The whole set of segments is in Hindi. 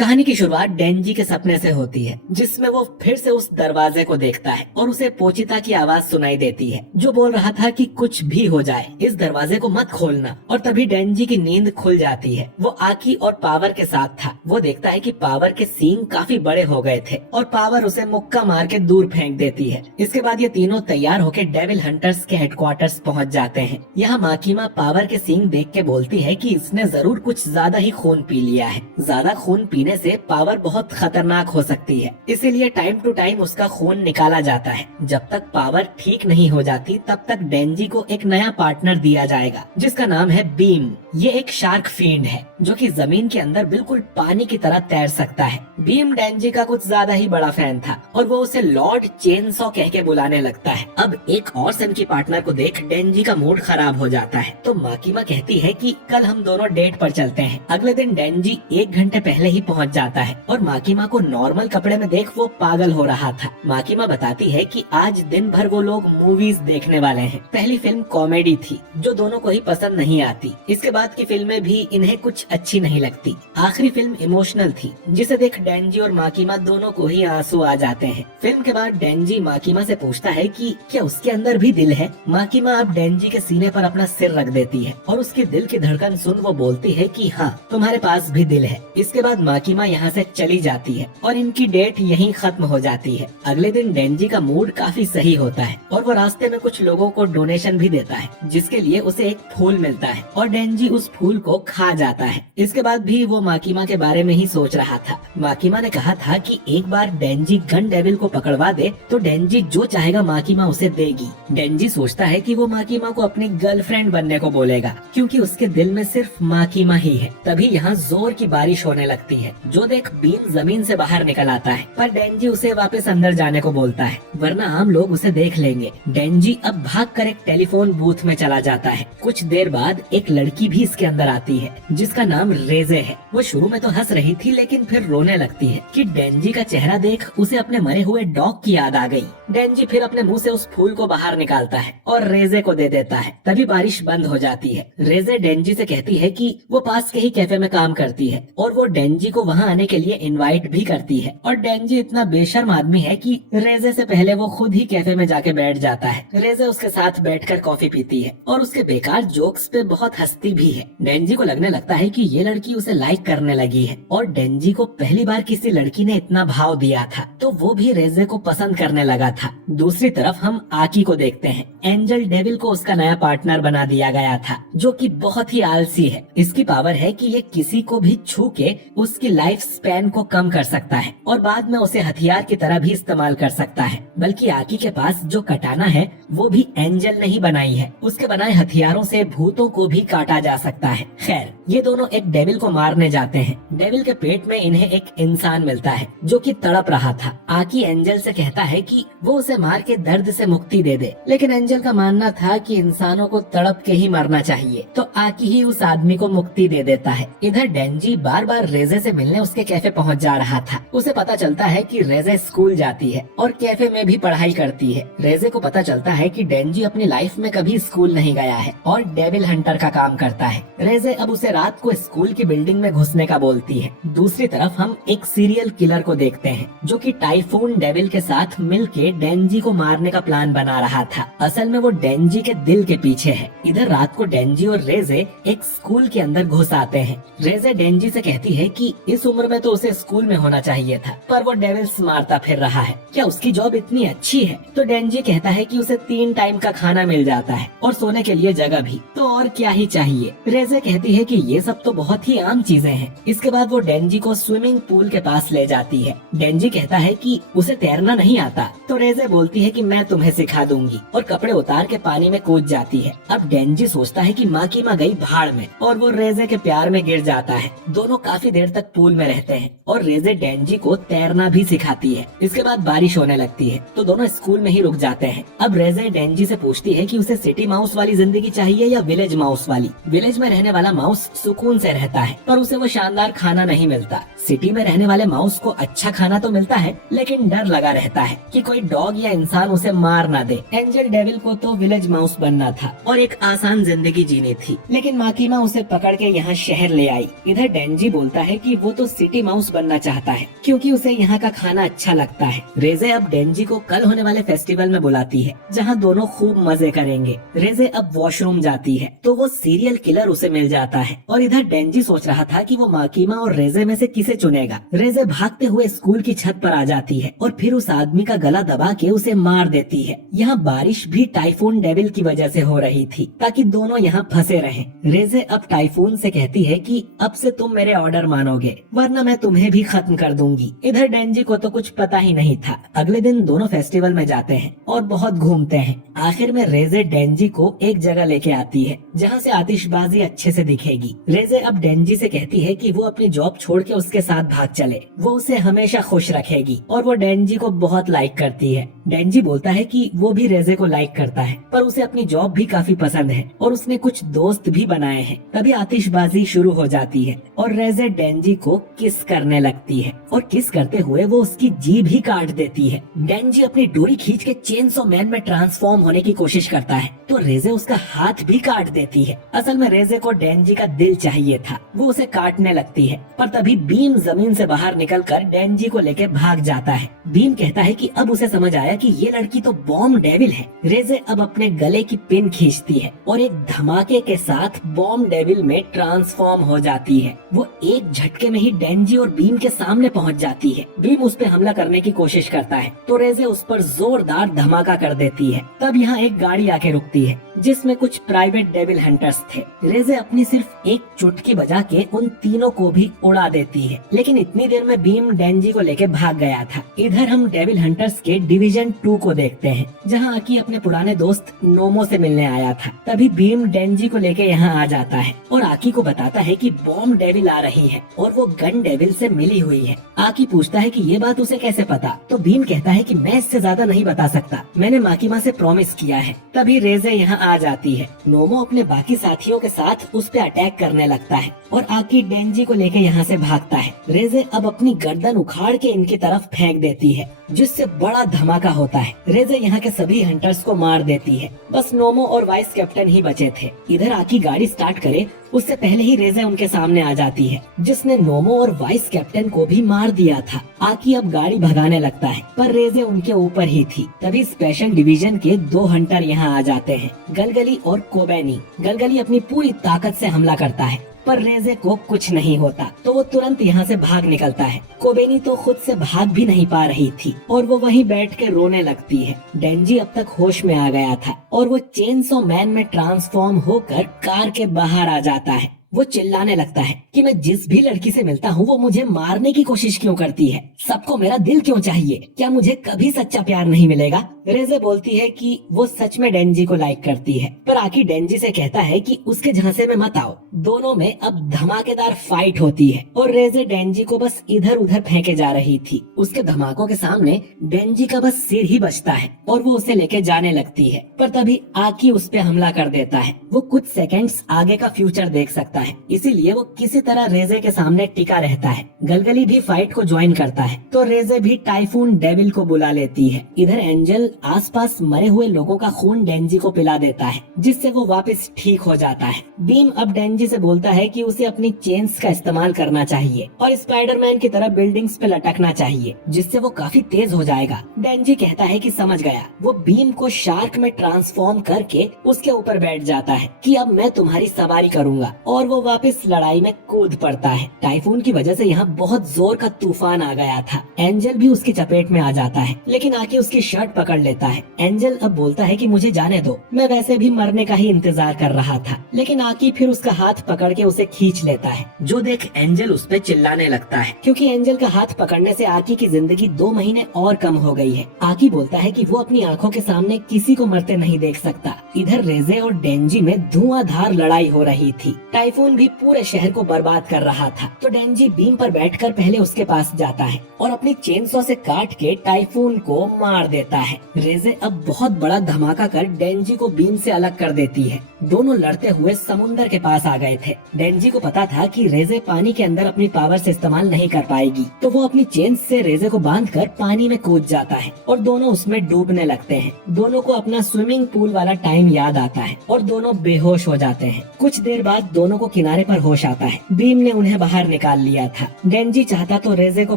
कहानी की शुरुआत डेंजी के सपने से होती है, जिसमें वो फिर से उस दरवाजे को देखता है और उसे पोचिता की आवाज सुनाई देती है, जो बोल रहा था कि कुछ भी हो जाए इस दरवाजे को मत खोलना। और तभी डेंजी की नींद खुल जाती है। वो आकी और पावर के साथ था। वो देखता है कि पावर के सींग काफी बड़े हो गए थे और पावर उसे मुक्का मार के दूर फेंक देती है। इसके बाद ये तीनों तैयार होकर डेविल हंटर्स के हेडक्वार्टर्स पहुंच जाते हैं। यहाँ माकीमा पावर के सींग देख के बोलती है कि इसने जरूर कुछ ज्यादा ही खून पी लिया है। ज्यादा खून पीने से पावर बहुत खतरनाक हो सकती है, इसीलिए टाइम टू टाइम उसका खून निकाला जाता है। जब तक पावर ठीक नहीं हो जाती तब तक डेंजी को एक नया पार्टनर दिया जाएगा, जिसका नाम है बीम। ये एक शार्क फील्ड है जो कि जमीन के अंदर बिल्कुल पानी की तरह तैर सकता है। बीम डेंजी का कुछ ज्यादा ही बड़ा फैन था और वो उसे लॉर्ड चेनसॉ कह के बुलाने लगता है। अब एक और सन की पार्टनर को देख डेंजी का मूड खराब हो जाता है, तो माकीमा कहती है कि कल हम दोनों डेट पर चलते हैं। अगले दिन डेंजी 1 घंटे पहले ही पहुंच जाता है और माकीमा को नॉर्मल कपड़े में देख वो पागल हो रहा था। माकीमा बताती है कि आज दिन भर वो लोग मूवीज देखने वाले हैं। पहली फिल्म कॉमेडी थी जो दोनों को ही पसंद नहीं आती। इसके बाद की फिल्में भी इन्हें कुछ अच्छी नहीं लगती। आखिरी फिल्म इमोशनल थी, जिसे देख डेंजी और माकीमा दोनों को ही आंसू आ जाते हैं। फिल्म के बाद डेंजी माकीमा से पूछता है कि क्या उसके अंदर भी दिल है। माकीमा अब डेंजी के सीने पर अपना सिर रख देती है और उसके दिल की धड़कन सुन वो बोलती है कि हाँ, तुम्हारे पास भी दिल है। इसके बाद माकीमा यहाँ से चली जाती है और इनकी डेट यहीं खत्म हो जाती है। अगले दिन डेंजी का मूड काफी सही होता है और वो रास्ते में कुछ लोगों को डोनेशन भी देता है, जिसके लिए उसे एक फूल मिलता है और डेंजी उस फूल को खा जाता है। इसके बाद भी वो माकीमा के बारे में ही सोच रहा था। माकीमा ने कहा था कि एक बार डेंजी गन डेविल को पकड़वा दे तो डेंजी जो चाहेगा माकीमा उसे देगी। डेंजी सोचता है कि वो माकीमा को अपनी गर्लफ्रेंड बनने को बोलेगा, क्योंकि उसके दिल में सिर्फ माकीमा ही है। तभी यहाँ जोर की बारिश होने लगती है, जो देख बीम जमीन से बाहर निकल आता है, पर डेंजी उसे वापस अंदर जाने को बोलता है, वरना आम लोग उसे देख लेंगे। डेंजी अब भागकर एक टेलीफोन बूथ में चला जाता है। कुछ देर बाद एक लड़की भी इसके अंदर आती है, जिसका नाम रेजे है। वो शुरू में तो हंस रही थी, लेकिन फिर रोने लगती है कि डेंजी का चेहरा देख उसे अपने मरे हुए डॉग की याद आ गई। डेंजी फिर अपने मुंह से उस फूल को बाहर निकालता है और रेजे को दे देता है। तभी बारिश बंद हो जाती है। रेजे डेंजी से कहती है कि वो पास के ही कैफे में काम करती है और वो डेंजी को वहाँ आने के लिए इनवाइट भी करती है। और डेंजी इतना बेशर्म आदमी है कि रेजे से पहले वो खुद ही कैफे में जाके बैठ जाता है। रेजे उसके साथ बैठकर कॉफी पीती है और उसके बेकार जोक्स पे बहुत हंसती भी है। डेंजी को लगने लगता है कि ये लड़की उसे लाइक करने लगी है और डेंजी को पहली बार किसी लड़की ने इतना भाव दिया था, तो वो भी रेजे को पसंद करने लगा था। दूसरी तरफ हम आकी को देखते हैं। एंजल डेविल को उसका नया पार्टनर बना दिया गया था, जो कि बहुत ही आलसी है। इसकी पावर है कि ये किसी को भी छू के उसकी लाइफ स्पैन को कम कर सकता है और बाद में उसे हथियार की तरह भी इस्तेमाल कर सकता है। बल्कि आकी के पास जो कटाना है वो भी एंजल ने ही बनाई है। उसके बनाए हथियारों से भूतों को भी काटा जा सकता है। खैर, ये दोनों एक डेविल को मारने जाते हैं। डेविल के पेट में इन्हें एक इंसान मिलता है जो कि तड़प रहा था। आकी एंजल से कहता है कि वो उसे मार के दर्द से मुक्ति दे दे, लेकिन एंजल का मानना था कि इंसानों को तड़प के ही मरना चाहिए, तो आकी ही उस आदमी को मुक्ति दे देता है। इधर डेंजी बार बार रेजे से मिलने उसके कैफे पहुंच जा रहा था। उसे पता चलता है कि रेजे स्कूल जाती है और कैफे में भी पढ़ाई करती है। रेजे को पता चलता है कि डेंजी अपनी लाइफ में कभी स्कूल नहीं गया है और डेविल हंटर का काम करता है। रेजे अब उसे रात को स्कूल की बिल्डिंग में घुसने का बोलती है। दूसरी तरफ हम एक सीरियल किलर को देखते हैं, जो कि टाइफून डेविल के साथ मिलके डेंजी को मारने का प्लान बना रहा था। असल में वो डेंजी के दिल के पीछे है। इधर रात को डेंजी और रेजे एक स्कूल के अंदर घुस आते हैं। रेजे डेंजी से कहती है कि इस उम्र में तो उसे स्कूल में होना चाहिए था, पर वो डेविल्स मारता फिर रहा है। क्या उसकी जॉब इतनी अच्छी है? तो डेंजी कहता है कि उसे 3 टाइम का खाना मिल जाता है और सोने के लिए जगह भी, तो और क्या ही चाहिए। रेजे कहती है कि ये सब तो बहुत ही आम चीजें हैं। इसके बाद वो डेंजी को स्विमिंग पूल के पास ले जाती है। डेंजी कहता है कि उसे तैरना नहीं आता, तो रेजे बोलती है कि मैं तुम्हें सिखा दूंगी और कपड़े उतार के पानी में कूद जाती है। अब डेंजी सोचता है कि माकीमा गई भाड़ में और वो रेजे के प्यार में गिर जाता है। दोनों काफी देर तक पूल में रहते हैं और रेजे डेंजी को तैरना भी सिखाती है। इसके बाद बारिश होने लगती है, तो दोनों स्कूल में ही रुक जाते हैं। अब रेजे डेंजी से पूछती है कि उसे सिटी माउस वाली जिंदगी चाहिए या विलेज माउस वाली। विलेज में रहने वाला माउस सुकून से रहता है, पर उसे वो शानदार खाना नहीं मिलता। सिटी में रहने वाले माउस को अच्छा खाना तो मिलता है, लेकिन डर लगा रहता है कि कोई डॉग या इंसान उसे मार ना दे। एंजल डेविल को तो विलेज माउस बनना था और एक आसान जिंदगी जीनी थी, लेकिन माकीमा उसे पकड़ के यहाँ शहर ले आई। इधर डेंजी बोलता है कि वो वो तो सिटी माउस बनना चाहता है क्योंकि उसे यहाँ का खाना अच्छा लगता है। रेजे अब डेंजी को कल होने वाले फेस्टिवल में बुलाती है जहाँ दोनों खूब मजे करेंगे। रेजे अब वॉशरूम जाती है तो वो सीरियल किलर उसे मिल जाता है और इधर डेंजी सोच रहा था कि वो माकीमा और रेजे में से किसे चुनेगा। रेजे भागते हुए स्कूल की छत पर आ जाती है और फिर उस आदमी का गला दबा के उसे मार देती है। यहाँ बारिश भी टाइफून डेविल की वजह से हो रही थी ताकि दोनों यहाँ फंसे रहें। रेजे अब टाइफून से कहती है कि अब से तुम मेरे ऑर्डर मानोगे वरना मैं तुम्हें भी खत्म कर दूंगी। इधर डेंजी को तो कुछ पता ही नहीं था। अगले दिन दोनों फेस्टिवल में जाते हैं और बहुत घूमते हैं। आखिर में रेजे डेंजी को एक जगह लेके आती है जहाँ से आतिशबाजी अच्छे से दिखेगी। रेजे अब डेंजी से कहती है कि वो अपनी जॉब छोड़ के उसके साथ भाग चले, वो उसे हमेशा खुश रखेगी और वो डेंजी को बहुत लाइक करती है। डेंजी बोलता है कि वो भी रेजे को लाइक करता है पर उसे अपनी जॉब भी काफी पसंद है और उसने कुछ दोस्त भी बनाए हैं। तभी आतिशबाजी शुरू हो जाती है और रेजे डेंजी को किस करने लगती है और किस करते हुए वो उसकी जीभ ही काट देती है। डेंजी अपनी डोरी खींच के चेनसो मैन में ट्रांसफॉर्म होने की कोशिश करता है तो रेजे उसका हाथ भी काट देती है। असल में रेजे को डेंजी का दिल चाहिए था, वो उसे काटने लगती है पर तभी बीम जमीन से बाहर निकलकर डेंजी को लेके भाग जाता है। बीम कहता है कि अब उसे समझ आया कि ये लड़की तो बॉम्ब डेविल है। रेजे अब अपने गले की पिन खींचती है और एक धमाके के साथ बॉम्ब डेविल में ट्रांसफॉर्म हो जाती है। वो एक झटके में ही डेंजी और बीम के सामने पहुंच जाती है। बीम उस पे हमला करने की कोशिश करता है तो रेजे उस पर जोरदार धमाका कर देती है। तब यहाँ एक गाड़ी आके रुकती है जिसमें कुछ प्राइवेट डेविल हंटर्स थे। रेजे अपनी सिर्फ एक चुटकी बजा के उन तीनों को भी उड़ा देती है लेकिन इतनी देर में बीम डेंजी को लेके भाग गया था। इधर हम डेविल हंटर्स के डिवीजन 2 को देखते हैं जहाँ आकी अपने पुराने दोस्त नोमो से मिलने आया था। तभी बीम डेंजी को लेके यहाँ आ जाता है और आकी को बताता है कि बॉम्ब डेविल आ रही है और वो गन डेविल से मिली हुई है। आकी पूछता है कि ये बात उसे कैसे पता तो बीम कहता है कि मैं इससे ज्यादा नहीं बता सकता, मैंने माकीमा से प्रॉमिस किया है। तभी रेजे यहाँ आ जाती है। नोमो अपने बाकी साथियों के साथ उस पे अटैक करने लगता है और आकी डेंजी को लेके यहाँ से भागता है। रेजे अब अपनी गर्दन उखाड़ के इनकी तरफ फेंक देती है जिससे बड़ा धमाका होता है। रेजे यहाँ के सभी हंटर्स को मार देती है, बस नोमो और वाइस कैप्टन ही बचे थे। इधर आकी गाड़ी स्टार्ट करे उससे पहले ही रेजे उनके सामने आ जाती है जिसने नोमो और वाइस कैप्टन को भी मार दिया था। आकी अब गाड़ी भगाने लगता है पर रेजे उनके ऊपर ही थी। तभी स्पेशल डिवीजन के 2 हंटर यहाँ आ जाते हैं, गलगली और कोबैनी। गलगली अपनी पूरी ताकत से हमला करता है पर रेजे को कुछ नहीं होता तो वो तुरंत यहाँ से भाग निकलता है। कोबेनी तो खुद से भाग भी नहीं पा रही थी और वो वहीं बैठ के रोने लगती है। डेंजी अब तक होश में आ गया था और वो चेनसो मैन में ट्रांसफॉर्म होकर कार के बाहर आ जाता है। वो चिल्लाने लगता है कि मैं जिस भी लड़की से मिलता हूँ वो मुझे मारने की कोशिश क्यों करती है, सबको मेरा दिल क्यों चाहिए, क्या मुझे कभी सच्चा प्यार नहीं मिलेगा। रेजे बोलती है कि वो सच में डेंजी को लाइक करती है पर आकी डेंजी से कहता है कि उसके झांसे में मत आओ। दोनों में अब धमाकेदार फाइट होती है और रेजे डेंजी को बस इधर उधर फेंके जा रही थी। उसके धमाकों के सामने डेंजी का बस सिर ही बचता है और वो उसे लेके जाने लगती है पर तभी आकी उस पे हमला कर देता है। वो कुछ सेकंड्स आगे का फ्यूचर देख सकता है इसीलिए वो किसी तरह रेजे के सामने टिका रहता है। गलगली भी फाइट को ज्वाइन करता है तो रेजे भी टाइफून डेविल को बुला लेती है। इधर एंजल आसपास मरे हुए लोगों का खून डेंजी को पिला देता है जिससे वो वापस ठीक हो जाता है। बीम अब डेंजी से बोलता है कि उसे अपनी चेन्स का इस्तेमाल करना चाहिए और स्पाइडरमैन की तरह बिल्डिंग्स पे लटकना चाहिए जिससे वो काफी तेज हो जाएगा। डेंजी कहता है कि समझ गया। वो बीम को शार्क में ट्रांसफॉर्म करके उसके ऊपर बैठ जाता है कि अब मैं तुम्हारी सवारी करूंगा और वो वापस लड़ाई में कूद पड़ता है। टाइफून की वजह से यहाँ बहुत जोर का तूफान आ गया था। एंजल भी उसकी चपेट में आ जाता है लेकिन आके उसकी शर्ट पकड़ लेता है। एंजल अब बोलता है कि मुझे जाने दो, मैं वैसे भी मरने का ही इंतजार कर रहा था, लेकिन आकी फिर उसका हाथ पकड़ के उसे खींच लेता है जो देख एंजल उस पे चिल्लाने लगता है क्योंकि एंजल का हाथ पकड़ने से आकी की जिंदगी 2 महीने और कम हो गई है। आकी बोलता है कि वो अपनी आंखों के सामने किसी को मरते नहीं देख सकता। इधर रेजे और डेंजी में धुआंधार लड़ाई हो रही थी। टाइफून भी पूरे शहर को बर्बाद कर रहा था तो डेंजी बीम पर बैठकर पहले उसके पास जाता है और अपनी चेनसॉ से काट के टाइफून को मार देता है। रेजे अब बहुत बड़ा धमाका कर डेंजी को बीम से अलग कर देती है दोनों लड़ते हुए समुंदर के पास आ गए थे। डेंजी को पता था कि रेजे पानी के अंदर अपनी पावर से इस्तेमाल नहीं कर पाएगी, तो वो अपनी चेन से रेजे को बांधकर पानी में कूद जाता है और दोनों उसमें डूबने लगते हैं। दोनों को अपना स्विमिंग पूल वाला टाइम याद आता है और दोनों बेहोश हो जाते हैं। कुछ देर बाद दोनों को किनारे पर होश आता है। बीम ने उन्हें बाहर निकाल लिया था। डेंजी चाहता तो रेजे को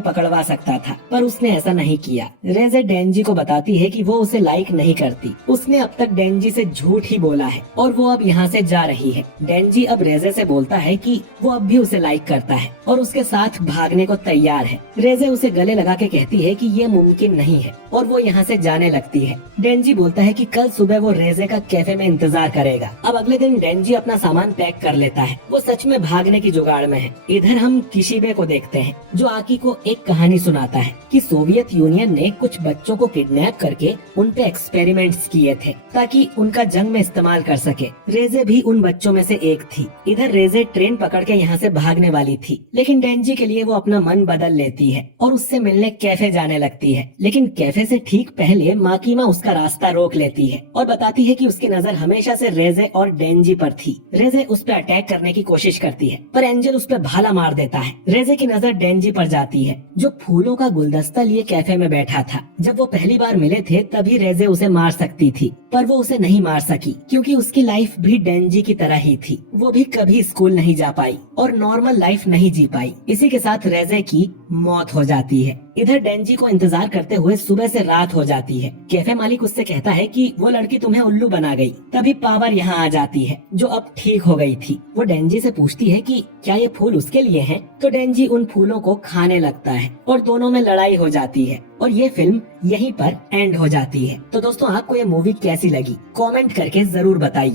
पकड़वा सकता था, पर उसने ऐसा नहीं किया। रेजे डेंजी को बताती है कि वो उसे लाइक नहीं करती। उसने अब तक डेंजी से झूठ ही बोला है और वो अब यहाँ से जा रही है। डेंजी अब रेजे से बोलता है कि वो अब भी उसे लाइक करता है और उसके साथ भागने को तैयार है। रेजे उसे गले लगा के कहती है कि ये मुमकिन नहीं है और वो यहाँ से जाने लगती है। डेंजी बोलता है कि कल सुबह वो रेजे का कैफे में इंतजार करेगा। अब अगले दिन डेंजी अपना सामान पैक कर लेता है। वो सच में भागने की जुगाड़ में है। इधर हम किशिबे को देखते हैं, जो आकी को एक कहानी सुनाता है कि सोवियत यूनियन ने कुछ बच्चों को किडनैप करके उन पे एक्सपेरिमेंट्स किए थे ताकि उनका जंग में इस्तेमाल कर सके। रेजे भी उन बच्चों में से एक थी। इधर रेजे ट्रेन पकड़ के यहाँ से भागने वाली थी, लेकिन डेंजी के लिए वो अपना मन बदल लेती है और उससे मिलने कैफे जाने लगती है। लेकिन कैफे से ठीक पहले माकीमा उसका रास्ता रोक लेती है और बताती है कि उसकी नजर हमेशा से रेजे और डेंजी पर थी। रेजे उस पर अटैक करने की कोशिश करती है, पर एंजल उस पर भाला मार देता है। रेजे की नजर डेंजी पर जाती है, जो फूलों का गुलदस्ता लिए कैफे में बैठा था। जब वो पहली बार मिले थे तभी रेजे उसे मार सकती थी, पर वो उसे नहीं मार सकी क्योंकि उसकी लाइफ भी डेंजी की तरह ही थी। वो भी कभी स्कूल नहीं जा पाई और नॉर्मल लाइफ नहीं जी पाई। इसी के साथ रेजे की मौत हो जाती है। इधर डेंजी को इंतजार करते हुए सुबह से रात हो जाती है। कैफे मालिक उससे कहता है कि वो लड़की तुम्हें उल्लू बना गई। तभी पावर यहाँ आ जाती है, जो अब ठीक हो गई थी। वो डेंजी से पूछती है कि क्या ये फूल उसके लिए हैं? तो डेंजी उन फूलों को खाने लगता है और दोनों में लड़ाई हो जाती है और ये फिल्म यहीं पर एंड हो जाती है। तो दोस्तों, आपको ये मूवी कैसी लगी कमेंट करके जरूर बताइए।